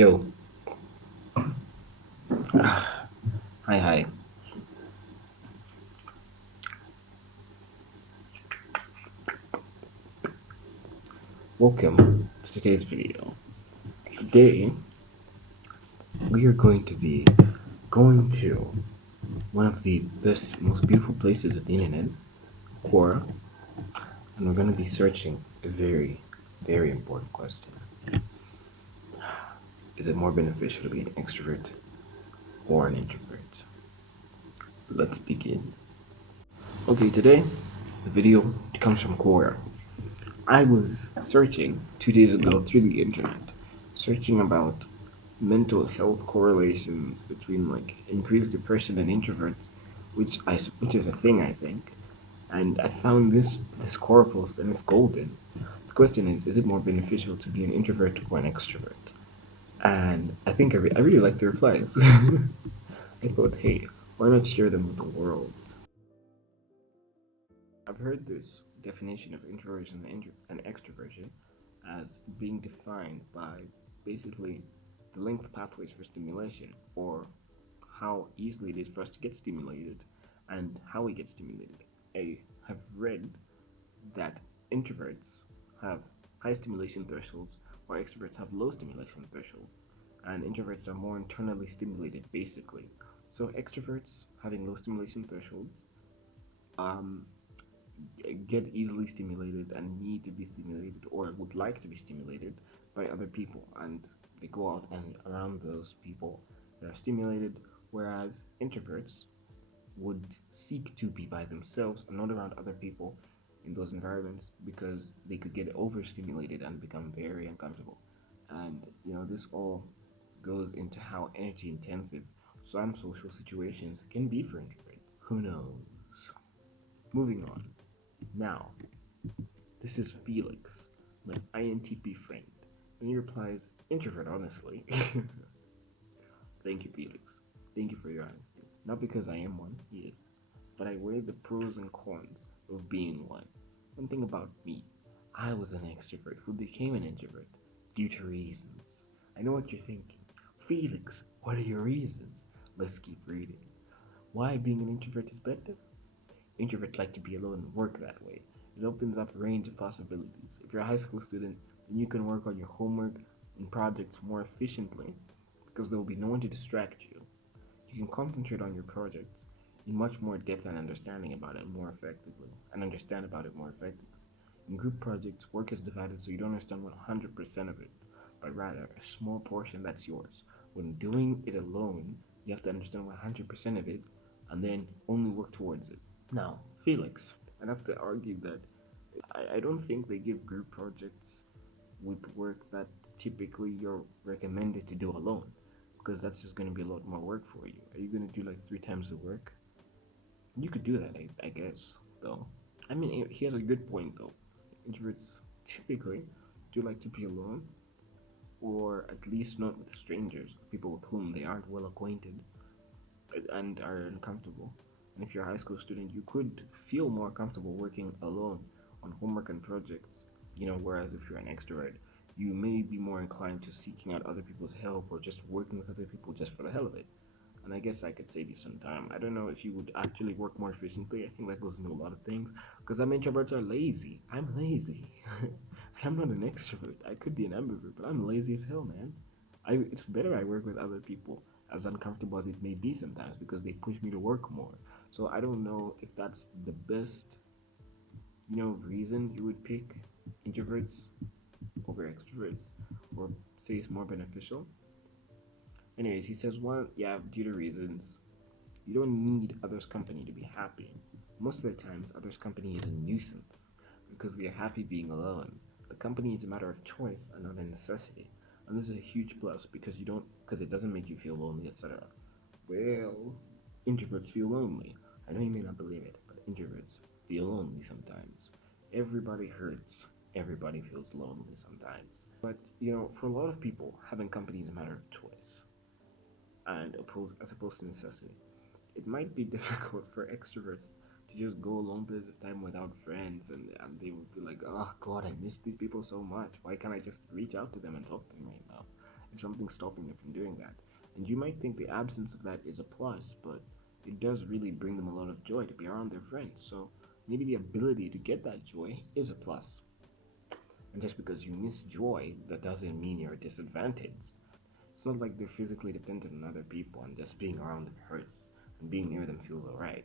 Yo, hi, hi. Welcome to today's video. Today, we are going to be going to one of the best, most beautiful places of the internet, Quora, and we're going to be searching a very, very important question. Is it more beneficial to be an extrovert or an introvert? Let's begin. Okay, today, the video comes from Quora. I was searching 2 days ago through the internet, searching about mental health correlations between like increased depression and introverts, which is a thing I think, and I found this Quora post and it's golden. The question is it more beneficial to be an introvert or an extrovert? And I think I really like the replies. I thought, hey, why not share them with the world? I've heard this definition of introversion and extroversion as being defined by basically the length pathways for stimulation, or how easily it is for us to get stimulated and how we get stimulated. I have read that introverts have high stimulation thresholds while extroverts have low stimulation thresholds, and introverts are more internally stimulated basically. So extroverts having low stimulation thresholds um, get easily stimulated and need to be stimulated or would like to be stimulated by other people, and they go out and around those people that are stimulated, whereas introverts would seek to be by themselves and not around other people in those environments because they could get overstimulated and become very uncomfortable. And this all goes into how energy intensive some social situations can be for introverts. Who knows? Moving on. Now, this is Felix, my INTP friend, and he replies, introvert, honestly. Thank you, Felix. Thank you for your honesty. Not because I am one, he is, but I weigh the pros and cons of being one. One thing about me, I was an extrovert who became an introvert due to reasons. I know what you're thinking. Felix, what are your reasons? Let's keep reading. Why being an introvert is better? Introverts like to be alone and work that way. It opens up a range of possibilities. If you're a high school student, then you can work on your homework and projects more efficiently because there will be no one to distract you. You can concentrate on your projects in much more depth and understanding about it more effectively, and understand about it more effectively. In group projects, work is divided so you don't understand 100% of it, but rather a small portion that's yours. When doing it alone, you have to understand 100% of it and then only work towards it. Now, Felix, I'd have to argue that I don't think they give group projects with work that typically you're recommended to do alone, because that's just going to be a lot more work for you. Are you going to do like 3 times the work? You could do that, I guess, though. I mean, he has a good point, though. Introverts typically do like to be alone, or at least not with strangers, people with whom they aren't well acquainted and are uncomfortable. And if you're a high school student, you could feel more comfortable working alone on homework and projects, whereas if you're an extrovert, you may be more inclined to seeking out other people's help or just working with other people just for the hell of it. And I guess I could save you some time. I don't know if you would actually work more efficiently. I think that goes into a lot of things. Because some introverts are lazy. I'm lazy. I'm not an extrovert. I could be an ambivert, but I'm lazy as hell, man. It's better I work with other people, as uncomfortable as it may be sometimes, because they push me to work more. So I don't know if that's the best, reason you would pick introverts over extroverts, or say it's more beneficial. Anyways, he says, well, yeah, due to reasons. You don't need others' company to be happy. Most of the times, others' company is a nuisance because we are happy being alone. The company is a matter of choice and not a necessity. And this is a huge plus because it doesn't make you feel lonely, etc. Well, introverts feel lonely. I know you may not believe it, but introverts feel lonely sometimes. Everybody hurts. Everybody feels lonely sometimes. But, for a lot of people, having company is a matter of choice and as opposed to necessity. It might be difficult for extroverts to just go a long periods of time without friends, and they would be like, oh god, I miss these people so much. Why can't I just reach out to them and talk to them right now? There's something stopping them from doing that. And you might think the absence of that is a plus, but it does really bring them a lot of joy to be around their friends. So maybe the ability to get that joy is a plus. And just because you miss joy, that doesn't mean you're disadvantaged. It's not like they're physically dependent on other people and just being around them hurts and being near them feels alright.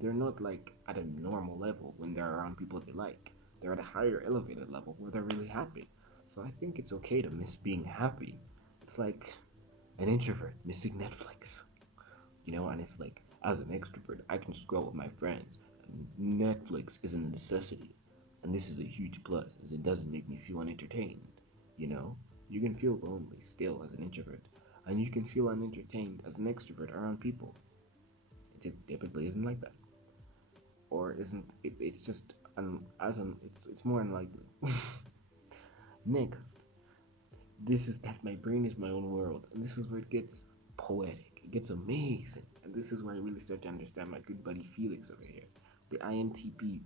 They're not like at a normal level when they're around people they like. They're at a higher elevated level where they're really happy. So I think it's okay to miss being happy. It's like an introvert missing Netflix, and it's like as an extrovert, I can scroll with my friends. Netflix is a necessity, and this is a huge plus as it doesn't make me feel unentertained. You know, you can feel lonely still as an introvert, and you can feel unentertained as an extrovert around people. It typically isn't like that, or isn't it? It's just it's more unlikely. Next, this is that my brain is my own world, and this is where it gets poetic. It gets amazing, and this is where I really start to understand my good buddy Felix over here, the INTP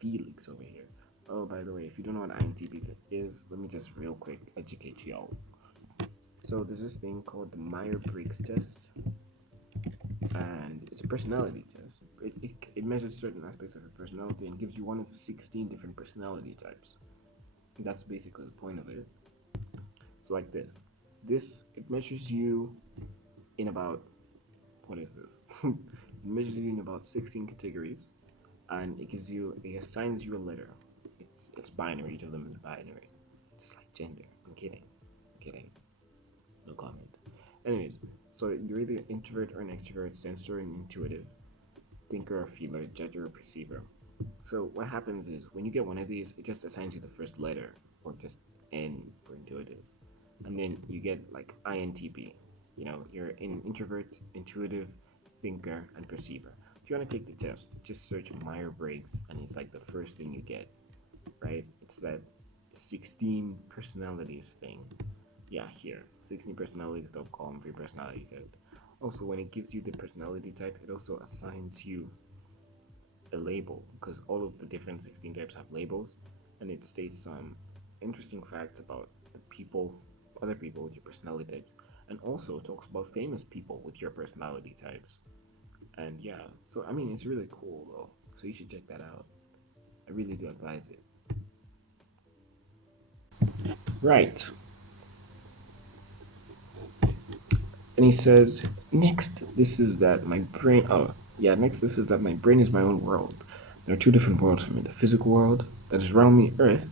Felix over here. Oh, by the way, if you don't know what INTP is, let me just real quick educate y'all. So there's this thing called the Myers-Briggs test, and it's a personality test. It measures certain aspects of your personality and gives you one of 16 different personality types. That's basically the point of it. So like this it measures you in about what is this? It measures you in about 16 categories, and it assigns you a letter. It's binary. Each of them is binary, just like gender. I'm kidding. No comment. Anyways, so you're either introvert or an extrovert, sensor and intuitive, thinker or feeler, judger or perceiver. So what happens is when you get one of these, it just assigns you the first letter, or just N for intuitive, and then you get like INTP. You're an introvert, intuitive, thinker, and perceiver. If you want to take the test, just search Myers-Briggs, and it's like the first thing you get, right? It's that 16 personalities thing. Yeah, here, 16personalities.com for your personality type. Also, when it gives you the personality type, it also assigns you a label because all of the different 16 types have labels, and it states some interesting facts about the people, other people with your personality types, and also talks about famous people with your personality types. And yeah, so I mean, it's really cool though, so you should check that out. I really do advise it. Right. And he says, next, this is that my brain, oh, yeah, next, this is that my brain is my own world. There are two different worlds for me, the physical world that is around me, Earth.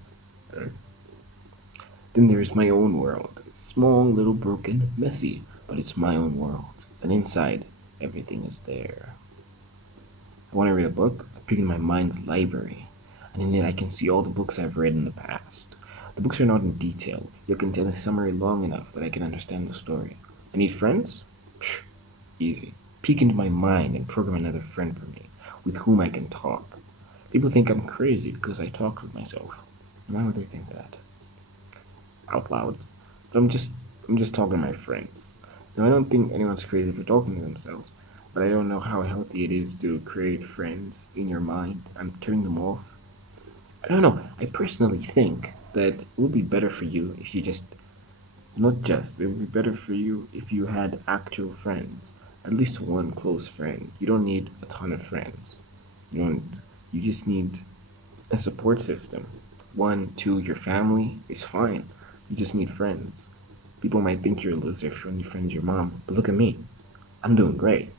Then there is my own world. It's small, little, broken, messy, but it's my own world. And inside, everything is there. I want to read a book. I put it in my mind's library, and in it I can see all the books I've read in the past. The books are not in detail. You can tell a summary long enough that I can understand the story. I need friends? Psh, easy. Peek into my mind and program another friend for me, with whom I can talk. People think I'm crazy because I talk with myself. Why would they think that? Out loud. But I'm just talking to my friends. Now I don't think anyone's crazy for talking to themselves, but I don't know how healthy it is to create friends in your mind and turn them off. I don't know. I personally think that it would be better for you if you just not just, it would be better for you if you had actual friends. At least one close friend. You don't need a ton of friends. You just need a support system. One, two, your family is fine. You just need friends. People might think you're a loser if you only friends your mom, but look at me. I'm doing great.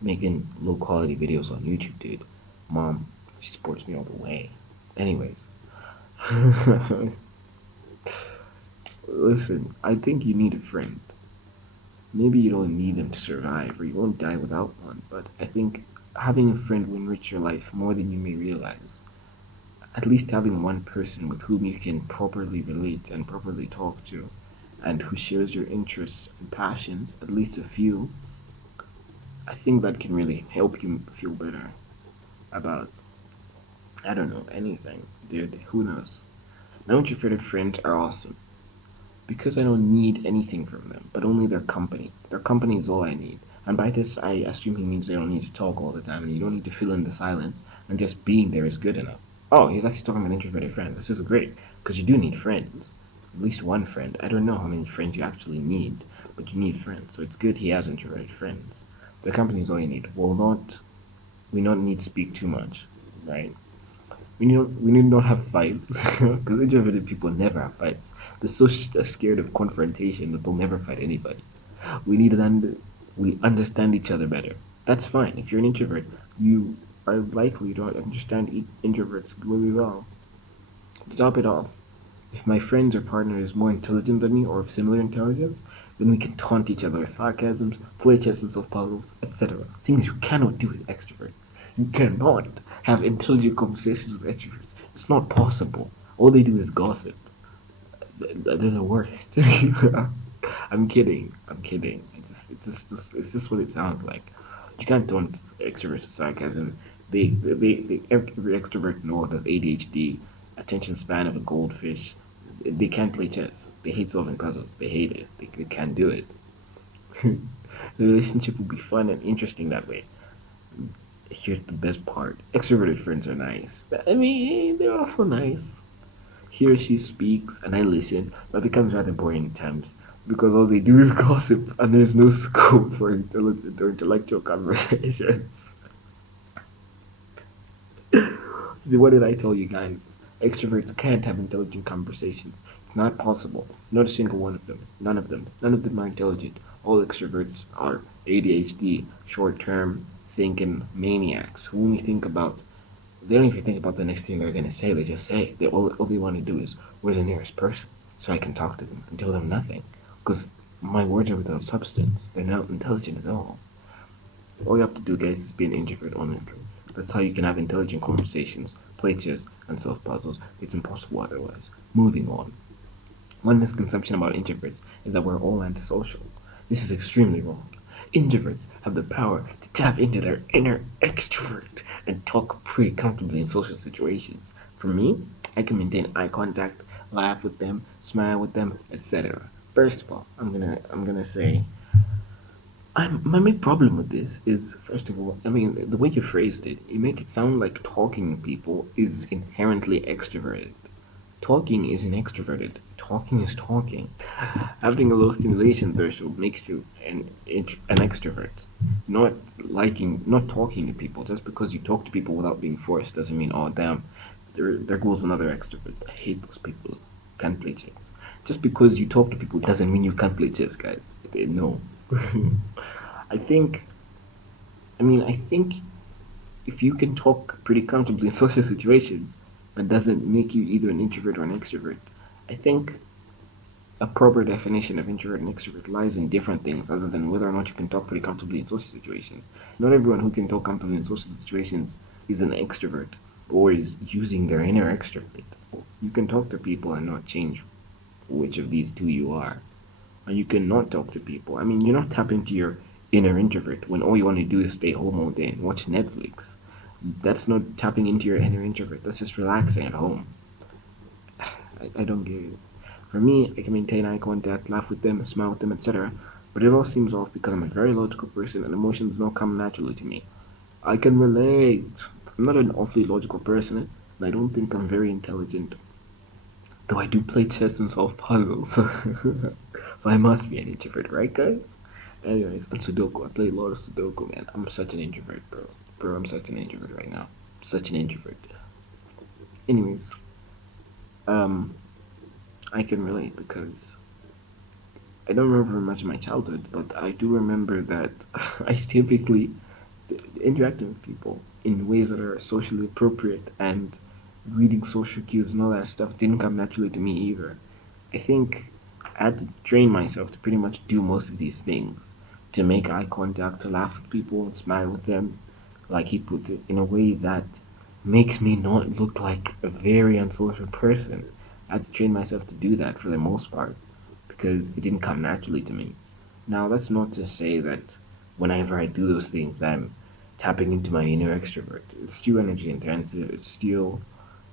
Making low quality videos on YouTube, dude. Mom, she supports me all the way. Anyways. Listen, I think you need a friend. Maybe you don't need them to survive, or you won't die without one, but I think having a friend will enrich your life more than you may realize. At least having one person with whom you can properly relate and properly talk to, and who shares your interests and passions, at least a few, I think that can really help you feel better about, I don't know, anything, dude. Who knows? Now, introverted friends are awesome because I don't need anything from them, but only their company. Their company is all I need. And by this, I assume he means they don't need to talk all the time, and you don't need to fill in the silence, and just being there is good enough. Oh, he's actually talking about introverted friends. This is great, because you do need friends. at least one friend. I don't know how many friends you actually need, but you need friends. So it's good he has introverted friends. The company is all you need. We not need to speak too much, right? We need not have fights because introverted people never have fights. They're scared of confrontation that they'll never fight anybody. We need we understand each other better. That's fine. If you're an introvert, you are likely to understand introverts really well. To top it off, if my friend or partner is more intelligent than me or of similar intelligence, then we can taunt each other with sarcasms, play chess and solve puzzles, etc. Things you cannot do with extroverts. You cannot have intelligent conversations with extroverts. It's not possible. All they do is gossip. They're the worst. I'm kidding. I'm kidding. It's just what it sounds like. You can't taunt extroverts with sarcasm. Every extrovert knows has ADHD, attention span of a goldfish. They can't play chess. They hate solving puzzles. They hate it. They can't do it. The relationship will be fun and interesting that way. Here's the best part: extroverted friends are nice. I mean, they're also nice. He or she speaks, and I listen, but it becomes rather boring at times because all they do is gossip, and there's no scope for intelligent or intellectual conversations. What did I tell you guys? Extroverts can't have intelligent conversations. It's not possible. Not a single one of them. None of them. None of them are intelligent. All extroverts are ADHD, short term thinking maniacs who only think about they don't even think about the next thing they're gonna say. They just say. All they want to do is where's the nearest person so I can talk to them and tell them nothing. Because my words are without substance. They're not intelligent at all. All you have to do, guys, is be an introvert. Honestly, that's how you can have intelligent conversations, play chess, and solve puzzles. It's impossible otherwise. Moving on. One misconception about introverts is that we're all antisocial. This is extremely wrong. Introverts have the power to tap into their inner extrovert and talk pretty comfortably in social situations. For me, I can maintain eye contact, laugh with them, smile with them, etc. First of all, I'm gonna say my main problem with this is, first of all, I mean, the way you phrased it, you make it sound like talking to people is inherently extroverted. Talking isn't extroverted. Talking is talking. Having a low stimulation threshold makes you an extrovert. Not not talking to people. Just because you talk to people without being forced doesn't mean, oh damn, there goes another extrovert. I hate those people. Can't play chess. Just because you talk to people doesn't mean you can't play chess, guys. No. I think. I think if you can talk pretty comfortably in social situations, that doesn't make you either an introvert or an extrovert. I think a proper definition of introvert and extrovert lies in different things other than whether or not you can talk pretty comfortably in social situations. Not everyone who can talk comfortably in social situations is an extrovert or is using their inner extrovert. You can talk to people and not change which of these two you are. And you cannot talk to people. I mean, you're not tapping into your inner introvert when all you want to do is stay home all day and watch Netflix. That's not tapping into your inner introvert. That's just relaxing at home. I don't get it. For me, I can maintain eye contact, laugh with them, smile with them, etc. But it all seems off because I'm a very logical person and emotions don't come naturally to me. I can relate. I'm not an awfully logical person, and I don't think I'm very intelligent. Though I do play chess and solve puzzles. So I must be an introvert, right, guys? Anyways, and Sudoku. I play a lot of Sudoku, man. I'm such an introvert, bro. Bro, I'm such an introvert right now. Such an introvert. Anyways, um, I can relate because I don't remember much of my childhood, but I do remember that I typically interacted with people in ways that are socially appropriate and reading social cues and all that stuff didn't come naturally to me either. I think I had to train myself to pretty much do most of these things to make eye contact, to laugh with people, and smile with them, like he puts it, in a way that makes me not look like a very unsocial person. I had to train myself to do that for the most part because it didn't come naturally to me. Now, that's not to say that whenever I do those things, I'm tapping into my inner extrovert. It's still energy intensive, it's still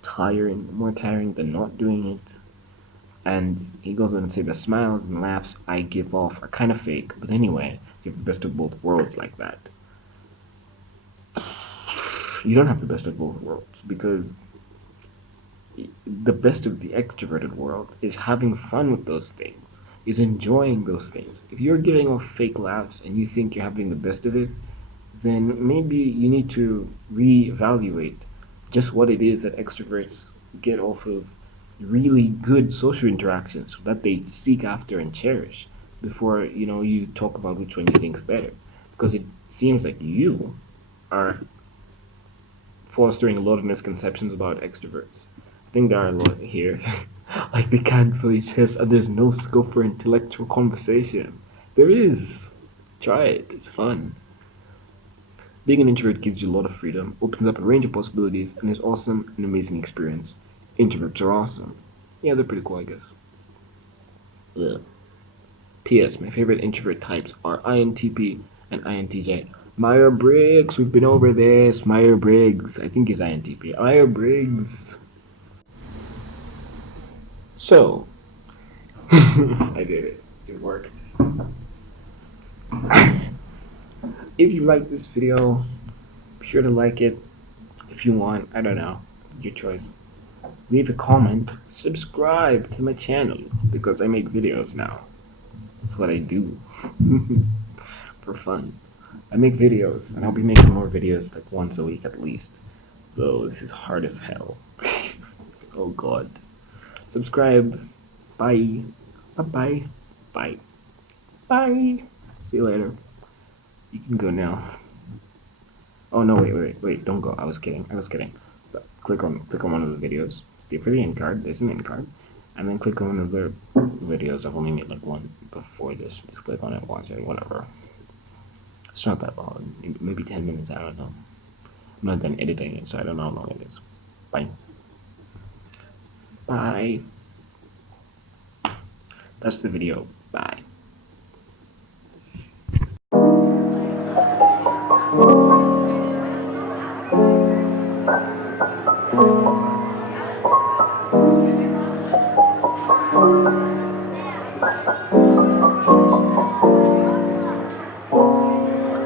tiring, more tiring than not doing it. And he goes on to say the smiles and laughs I give off are kind of fake, but anyway, you have the best of both worlds like that. You don't have the best of both worlds because The best of the extroverted world is having fun with those things, is enjoying those things. If you're giving off fake laughs and you think you're having the best of it, then maybe you need to reevaluate just what it is that extroverts get off of really good social interactions that they seek after and cherish before you talk about which one you think is better, because it seems like you are fostering a lot of misconceptions about extroverts. I think there are a lot here. Like they can't play chess and there's no scope for intellectual conversation. There is. Try it. It's fun. Being an introvert gives you a lot of freedom, opens up a range of possibilities, and is awesome and amazing experience. Introverts are awesome. Yeah, they're pretty cool, I guess. Yeah. P.S. My favorite introvert types are INTP and INTJ. Meyer Briggs, we've been over this. Meyer Briggs, I think he's INTP. Meyer Briggs. So, I did it. It worked. If you like this video, be sure to like it. If you want, I don't know, your choice. Leave a comment, subscribe to my channel because I make videos now. That's what I do for fun. I make videos and I'll be making more videos like once a week at least. Though this is hard as hell. Oh god. Subscribe. Bye. Bye-bye. Bye. Bye. See you later. You can go now. Oh no, wait, don't go. I was kidding. But click on one of the videos. Stay for the end card. There's an end card. And then click on one of the videos. I've only made like one before this. Just click on it, watch it, whatever. It's not that long. Maybe 10 minutes, I don't know. I'm not done editing it, so I don't know how long it is. Bye. Bye. That's the video.